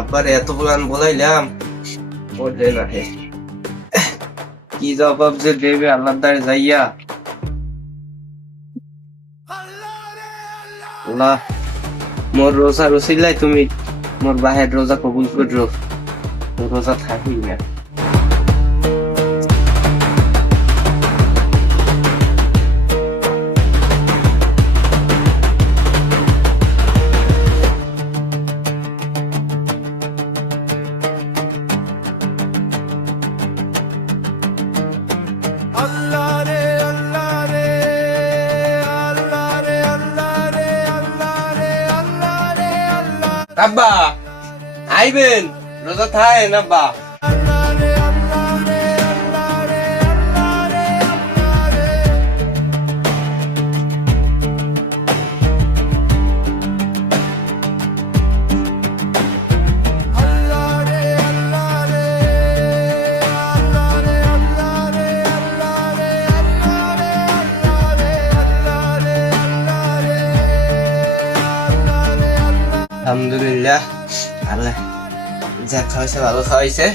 আব্বারে এত গান বলাইলাম ওরে না হে কি জবাব যে দেবে আল্লাহর দ্বারে যাইয়া। আল্লাহ মোর রোজা রসিলাই তুমি মোর বাহের রোজা কবুল করো, রোজা থাকি না। আব্বা আইবেন, রোজা থাকেন আব্বা। আলহামদুলিল্লাহ, আল্লাহ যা খাওয়াইছে ভালো খাওয়াইছে।